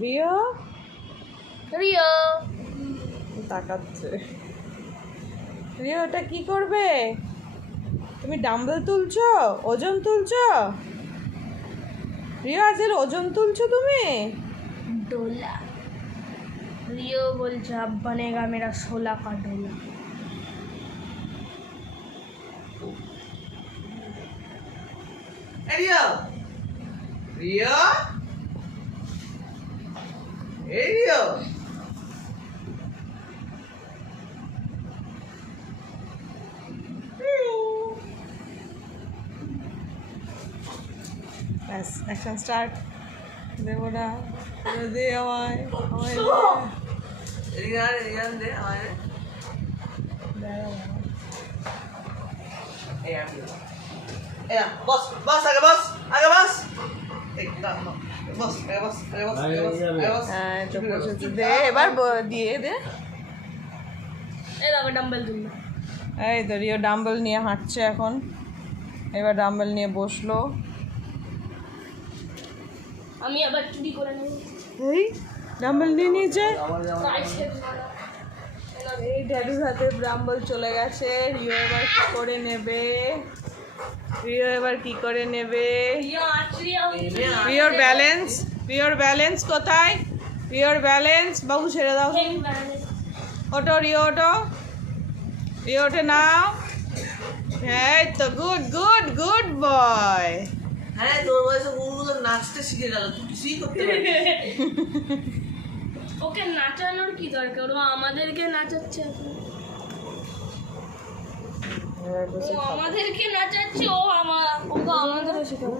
Rio Rio তাকাচ্ছে। Rio ওটা কি করবে? তুমি ডাম্বেল তুলছো, ওজন তুলছো? রিও আজের ওজন তুলছো তুমি? डोला रियो बोलছে अब बनेगा मेरा 16 का डोला। রিও রিও রিও ব্যাস অ্যাকশন স্টার্ট। দেবো না, দে আমায়, আমায় রিয়ান দে আমায় দে। এই আমি এই বস বস আগে বস এই না বস আগে বস হ্যাঁ তো বসেছে, দে এবার দিয়ে দে। এই দেখো ডাম্বেল তুললো। এই তো রিও ডাম্বেল নিয়ে হাঁটছে এখন। এবার ডাম্বেল নিয়ে বসলো। আমি আবার চুরি করে নেব। এই ডাম্বেল নিয়ে নিয়েছে। কাছে এই ড্যাডির হাতে ডাম্বেল চলে গেছে। রিও এবার কি করে নেবে? রিও আচরিয়া রিওর ব্যালেন্স কোথায়? রিওর ব্যালেন্স বাবু ছেড়ে দাও। ওটো রিও, রিও ওঠে নাও। এই তো গুড বয়। হ্যাঁ তোর বয়সে গুনগুলো নাচতে শিখে গেল, তুই কিছুই করতে পারছিস। ওকে নাচানোর কি দরকার? ও আমাদেরকে নাচাচ্ছে এখন। ও আমাদেরকে নাচাচ্ছে, ওকে আমাদেরও শেখাবে।